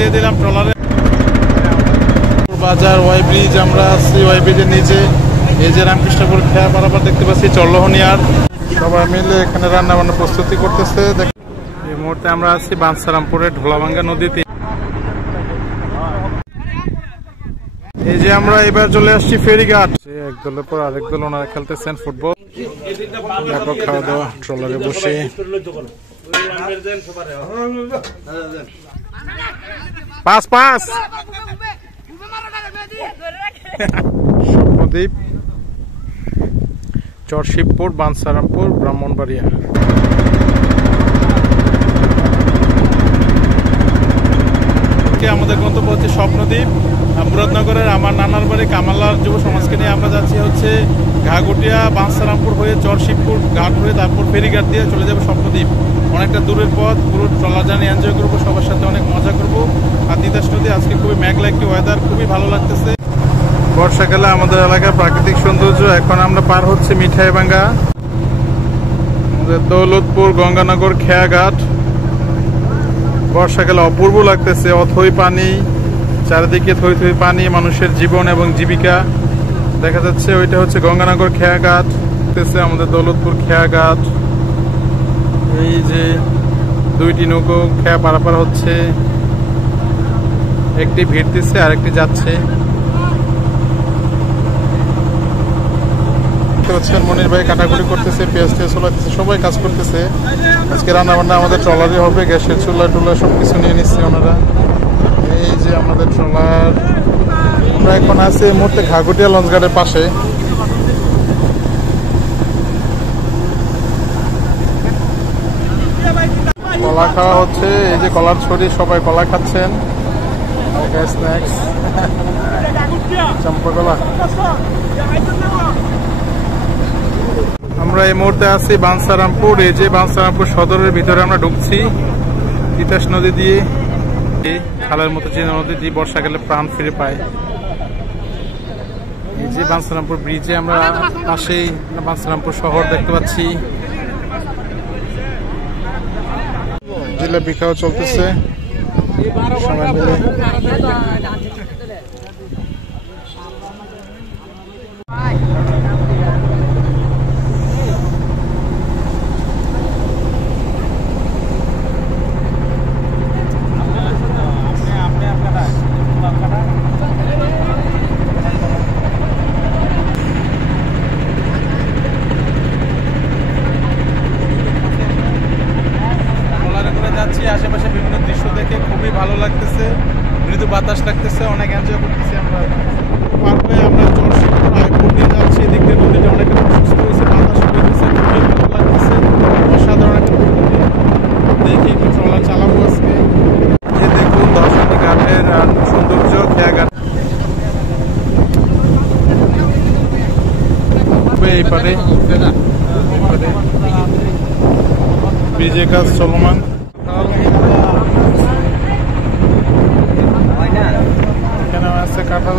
দিয়ে দিলাম ট্রলারে। বাজার ওয়াই ব্রিজ, আমরা আছি ওয়াই ব্রিজের নিচে। এই যে রামকৃষ্ণপুর খেয়া বরাবর দেখতে পাচ্ছি চল্লহনিয়ার, সবাই মিলে এখানে রান্না বান্না প্রস্তুতি করতেছে। এই মুহূর্তে আমরা আছি বাঞ্ছারামপুরের ঢোলাভাঙ্গা নদীতে। এই যে আমরা এবার চলে আসছি ফেরিঘাট। এক দলের পর আরেক দল ওনারা খেলতেছেন ফুটবল। ব্যাপক খাওয়া দাওয়া ট্রলারে বসে। পাস পাস স্বপ্নদ্বীপ, চরশিবপুর, বাঞ্ছারামপুর, ব্রাহ্মণবাড়িয়া। আমাদের গন্তব্য হচ্ছে স্বপ্নদ্বীপ। মুরাদনগরের আমার নানার বাড়ি কামালার যুব সমাজকে নিয়ে আমরা যাচ্ছি হচ্ছে ঘাগটিয়া, বাঞ্ছারামপুর হয়ে চরশিবপুর ঘাট হয়ে তারপর ফেরিঘাট দিয়ে চলে যাবো স্বপ্নদ্বীপ। অনেকটা দূরের পথ, পুরো ট্রলার জার্নি এনজয় করবো, সবার সাথে অনেক মজা করবো। আর তিতাস নদী আজকে খুবই মেঘলা একটি ওয়েদার, খুবই ভালো লাগতেছে। বর্ষাকালে আমাদের এলাকার প্রাকৃতিক সৌন্দর্য। এখন আমরা পার হচ্ছে মিঠাইভাঙ্গা, আমাদের দৌলতপুর, গঙ্গানগর, খেয়াঘাট। বর্ষাকালে অপূর্ব লাগতেছে, অথই পানি, চারিদিকে থই থই পানি, মানুষের জীবন এবং জীবিকা দেখা যাচ্ছে। ওইটা হচ্ছে গঙ্গানগর খেয়াঘাট, আমাদের দৌলতপুর খেয়াঘাট। এই যে দুইটি নৌকো খেয়া পারাপার হচ্ছে, একটি ভিড়তেছে আরেকটি যাচ্ছে। মনির ভাই কাটাকুটি করতেছে, পেঁয়াজ টেয়াজ চলাইতেছে, সবাই কাজ করতেছে। আজকে রান্না বান্না আমাদের ট্রলারে হবে, গ্যাসের চুলা টুলা সবকিছু নিয়ে নিচ্ছে ওনারা। এই যে আমাদের ট্রলার, আমরা এখন আছি এই মুহূর্তে ঘাগটিয়া লঞ্চঘাটের পাশে। কলা খাওয়া হচ্ছে, এই যে কলার ছড়ি, সবাই কলা খাচ্ছেন। স্ন্যাক্স চম্পা কলা। আমরা এই মুহূর্তে আছি বাঞ্ছারামপুর। এই যে বাঞ্ছারামপুর সদরের ভিতরে আমরা ঢুকছি তিতাস নদী দিয়ে। খালের মতো যে নদী দিয়ে বর্ষাকালে প্রাণ ফিরে পায়। এই যে বাঞ্ছারামপুর ব্রিজে আমরা পাশেই বাঞ্ছারামপুর শহর দেখতে পাচ্ছি। জিলাপি খাওয়া চলতেছে সবাই মিলে। আশেপাশে বিভিন্ন দৃশ্য দেখে খুবই ভালো লাগতেছে, মৃদু বাতাস লাগতেছে, অনেক এনজয় করতেছি। আমরা পার হয়ে আমরা চরশিবপুর আইপুর দিয়ে যাচ্ছি। এদিক দিয়ে নদীটা অনেকটা সুস্থ হয়েছে, বাতাস হয়েছে, খুবই ভালো লাগতেছে। অসাধারণ একটা প্রকৃতি দেখে একটু ট্রলার চালাবো আজকে। যে দেখুন দর্শনী ঘাটের সৌন্দর্য, খেয়াঘাট এই পারে ব্রিজের কাজ চলমান। এখানে আছে কাঁঠাল।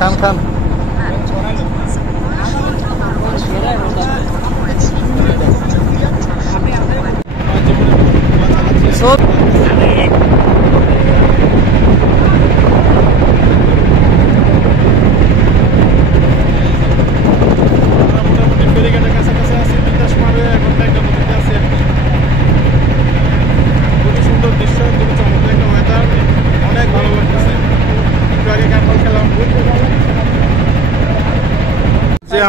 খান খান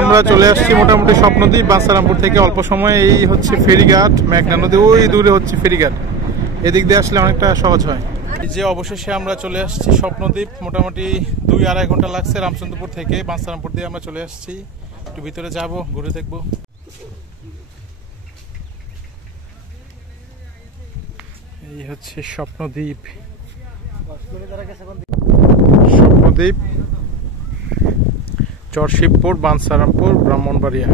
আমরা চলে আসছি মোটামুটি স্বপ্নদ্বীপ। বাঞ্ছারামপুর থেকে অল্প সময় এই হচ্ছে ফেরিঘাট, মেঘনা নদী ওই দূরে হচ্ছে ফেরিঘাট। এদিক দিয়ে আসলে অনেকটা সহজ হয়। এই যে অবশেষে আমরা চলে আসছি স্বপ্নদ্বীপ। মোটামুটি 2-2.5 ঘন্টা লাগছে রামচন্দ্রপুর থেকে। বাঞ্ছারামপুর দিয়ে আমরা চলে আসছি, একটু ভিতরে যাব, ঘুরে দেখবো। এই হচ্ছে স্বপ্নদ্বীপ। স্বপ্নদ্বীপ, চরশিবপুর, বাঞ্ছারামপুর, ব্রাহ্মণবাড়িয়া।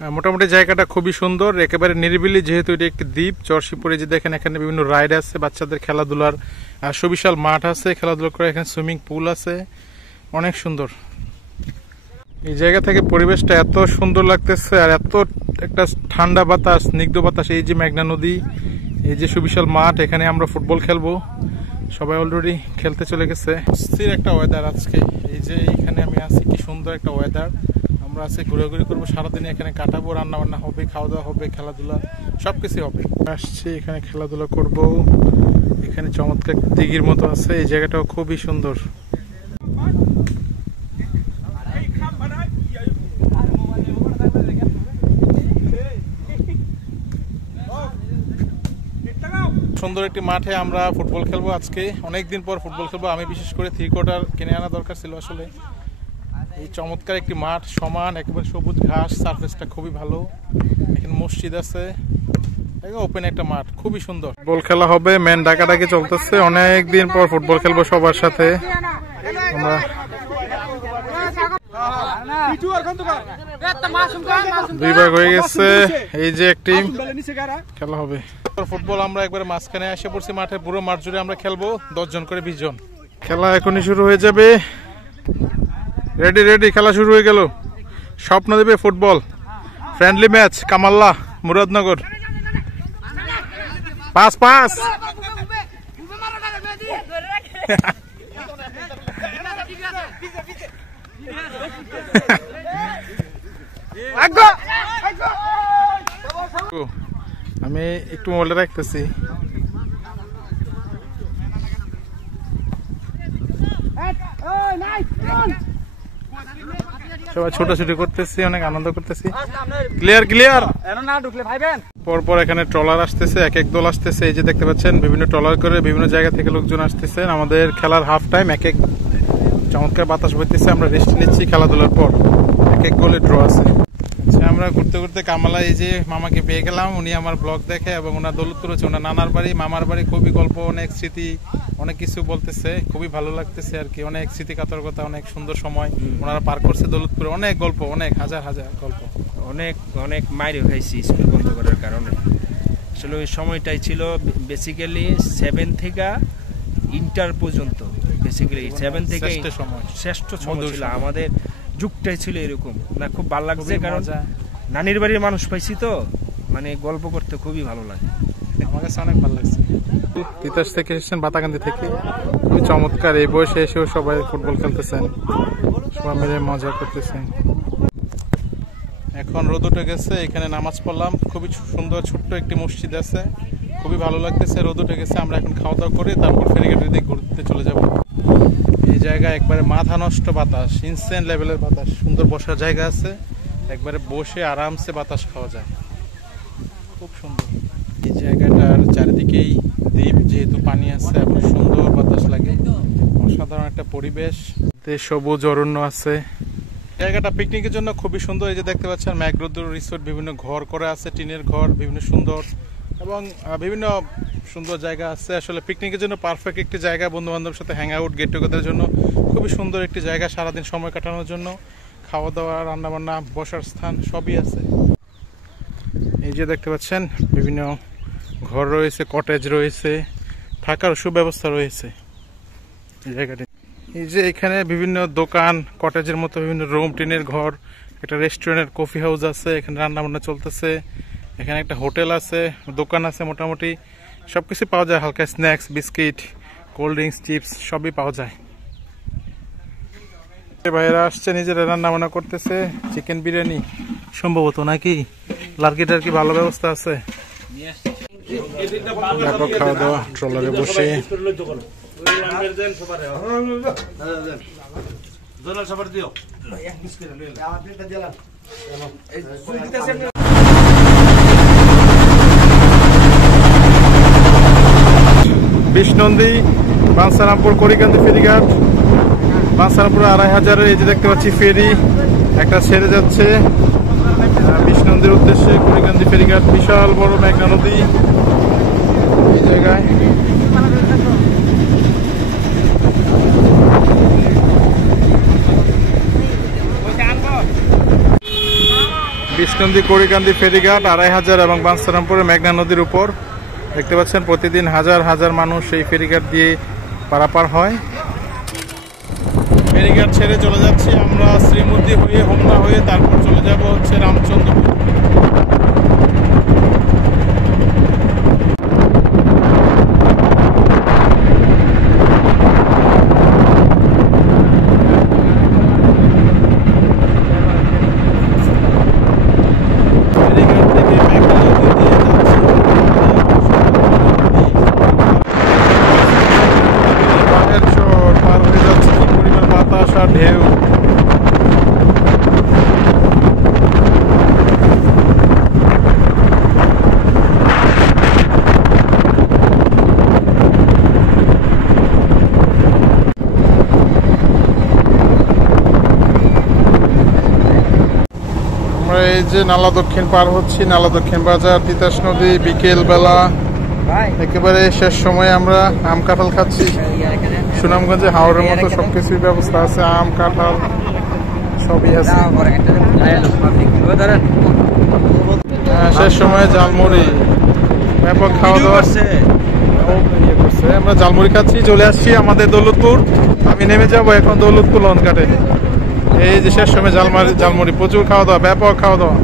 মোটামুটি জায়গাটা খুবই সুন্দর, একেবারে নিরিবিলি, যেহেতু এটি একটি দ্বীপ। চরশিপুরে যে দেখেন এখানে বিভিন্ন রাইড আছে, বাচ্চাদের খেলাধুলার সুবিশাল মাঠ আছে, খেলাধুলা করে, এখানে সুইমিং পুল আছে, অনেক সুন্দর। এই জায়গা থেকে পরিবেশটা এত সুন্দর লাগতেছে, আর এত একটা ঠান্ডা বাতাস, স্নিগ্ধ বাতাস। এই যে মেঘনা নদী, এই যে সুবিশাল মাঠ, এখানে আমরা ফুটবল খেলবো, সবাই অলরেডি খেলতে চলে গেছে। স্থির একটা ওয়েদার আজকে, এই যে এখানে আমি আছি, কি সুন্দর একটা ওয়েদার। আমরা আজকে ঘুরাঘুরি করবো, সারাদিন এখানে কাটাবো, রান্না বান্না হবে, খাওয়া দাওয়া হবে, খেলাধুলা সবকিছু হবে। আসছি এখানে খেলাধুলা করব। এখানে চমৎকার দিঘির মতো আছে, এই জায়গাটাও খুবই সুন্দর। সুন্দর একটি মাঠে আমরা ফুটবল খেলবো আজকে, অনেকদিন পর ফুটবল খেলবো। আমি বিশেষ করে 3 কোয়ার্টার কিনে আনা দরকার ছিল আসলে। এই চমৎকার একটি মাঠ, সমান, একেবারে সবুজ ঘাস, সারফেসটা খুবই ভালো। এখানে মসজিদ আছে, ওপেন একটা মাঠ, খুবই সুন্দর। ফুটবল খেলা হবে, মেন ডাকাডাকি চলতেছে, অনেকদিন পর ফুটবল খেলবো সবার সাথে আমরা। 2 ভাগ হয়ে গেছে, এই যে এক টিম, খেলা হবে ফুটবল। আমরা একবারে মাঝখানে এসে পড়ছি মাঠে, পুরো মাঠ জুড়ে আমরা খেলবো, 10 জন করে 20 জন। খেলা এখনই শুরু হয়ে যাবে। রেডি রেডি, খেলা শুরু হয়ে গেল। স্বপ্ন দেবে football, friendly match, Kamalla Muradnagar. Pass pass আমি একটু মোবাইলটা রাখতেছি। সবাই ছোটাছুটি করতেছি, অনেক আনন্দ করতেছি। Clear clear. পরপর এখানে ট্রলার আসতেছে, এক এক দল আসতেছে। এই যে দেখতে পাচ্ছেন বিভিন্ন ট্রলার করে বিভিন্ন জায়গা থেকে লোকজন আসতেছেন। আমাদের খেলার হাফ টাইম, এক এক চমৎকার বাতাস বইতেছে, আমরা রেস্ট নিচ্ছি খেলাধুলার পর। এক এক গোলে ড্র আছে। আচ্ছা, আমরা ঘুরতে ঘুরতে কামালা, এই যে মামাকে পেয়ে গেলাম। উনি আমার ব্লগ দেখে এবং ওনার দৌলতপুর হচ্ছে ওনার নানার বাড়ি, মামার বাড়ি। খুবই গল্প, অনেক স্মৃতি, অনেক কিছু বলতেছে, খুবই ভালো লাগতেছে আর কি। অনেক স্মৃতি কাতর কথা, অনেক সুন্দর সময় ওনারা পার করছে দৌলতপুরে। অনেক গল্প, অনেক হাজার হাজার গল্প। অনেক অনেক মাইরও খাইছি স্কুল বন্ধ করার কারণে। আসলে ওই সময়টাই ছিল বেসিক্যালি 7 থেকে ইন্টার পর্যন্ত, বেসিক্যালি 7 থেকে শ্রেষ্ঠ সময় ছিল আমাদের। যুগটাই ছিল এরকম না, খুব ভালো লাগছে, কারণ নানির বাড়ির মানুষ পাইছি তো, মানে গল্প করতে খুবই ভালো লাগে। আমার কাছে অনেক ভালো লাগছে। তিতাস থেকে এসেছেন, বাতাকান্দি থেকে, খুবই চমৎকার। এই বয়সে এসেও সবাই ফুটবল খেলতেছেন, সবাই মিলে মজা করতেছেন। এখন রোদ উঠে গেছে, এখানে নামাজ পড়লাম। খুবই সুন্দর ছোট্ট একটি মসজিদ আছে, খুবই ভালো লাগতেছে। রোদ উঠে গেছে, আমরা এখন খাওয়া দাওয়া করে তারপর ফেরিঘাটের দিকে ঘুরতে চলে যাব। এই জায়গা একবারে মাথা নষ্ট বাতাস, ইনসেন্ট লেভেলের বাতাস। সুন্দর বসার জায়গা আছে, একবারে বসে আরামসে বাতাস খাওয়া যায়, খুব সুন্দর। এই জায়গাটার চারিদিকেই দ্বীপ, যেহেতু পানি আছে এবং সুন্দর বাতাস লাগে, অসাধারণ একটা পরিবেশ। সবুজ অরণ্য আছে। জায়গাটা পিকনিকের জন্য খুবই সুন্দর। এই যে দেখতে পাচ্ছেন ম্যাগরোদুর রিসোর্ট, বিভিন্ন ঘর করা আছে, টিনের ঘর, বিভিন্ন সুন্দর এবং বিভিন্ন সুন্দর জায়গা আছে। আসলে পিকনিকের জন্য পারফেক্ট একটি জায়গা, বন্ধু বান্ধবের সাথে হ্যাং আউট, গেট টুগেদারের জন্য খুবই সুন্দর একটি জায়গা। সারাদিন সময় কাটানোর জন্য খাওয়া দাওয়া, রান্না বান্না, বসার স্থান সবই আছে। এই যে দেখতে পাচ্ছেন বিভিন্ন ঘর রয়েছে, কটেজ রয়েছে, থাকার সুব্যবস্থা রয়েছে এই জায়গাটি। এই যে এখানে বিভিন্ন দোকান, কটেজের মতো বিভিন্ন রুম, টিনের ঘর, একটা রেস্টুরেন্ট, কফি হাউস আছে, এখানে রান্না বান্না চলতেছে। এখানে একটা হোটেল আছে, দোকান আছে, মোটামুটি সবকিছু পাওয়া যায়। হালকা snacks, biscuit, cold drinks, chips সবই পাওয়া যায়। ভাইয়েরা আসছে, নিজেরা রান্না বান্না করতেছে। চিকেন বিরিয়ানি সম্ভবত, নাকি লার্কিটার কি ভালো ব্যবস্থা আছে? ব্যাপক খাওয়া দাওয়া, ট্রলারে বসে। বিষ্ণন্দী, বাঞ্ছারামপুর, করিকান্দি ফেরিঘাট। বাঞ্ছারামপুর 2500। এই যে দেখতে পাচ্ছি ফেরি একটা ছেড়ে যাচ্ছে বিষ্ণন্দির উদ্দেশ্যে। করিকান্দি ফেরিঘাট, বিশাল বড় মেঘনা নদী এই জায়গায়। তিতাসনদী কড়িকান্দি ফেরিঘাট 2500 এবং বাঞ্ছারামপুরে মেঘনা নদীর উপর দেখতে পাচ্ছেন প্রতিদিন হাজার হাজার মানুষ এই ফেরিঘাট দিয়ে পারাপার হয়। ফেরিঘাট ছেড়ে চলে যাচ্ছি আমরা শ্রীমতী হয়ে হোমনা হয়ে, তারপর চলে যাব হচ্ছে রামচন্দ্রপুর। ঢেউ আমরা এই যে নালা দক্ষিণ পার হচ্ছি, নালা দক্ষিণ বাজার তিতাস নদী। বিকেল বেলা একেবারে শেষ সময়ে আমরা আম কাঁঠাল খাচ্ছি। সুনামগঞ্জে হাওড়ের মতো সবকিছুই ব্যবস্থা আছে, আম কাঁঠাল সবই আছে। শেষ সময়ে ঝালমুড়ি, ব্যাপক খাওয়া দাওয়া করছে। আমরা ঝালমুড়ি খাচ্ছি, চলে আসছি আমাদের দৌলতপুর। আমি নেমে যাবো এখন দৌলতপুর লঞ্চ ঘাটে। এই যে শেষ সময় ঝালমুড়ি, প্রচুর খাওয়া দাওয়া, ব্যাপক খাওয়া দাওয়া।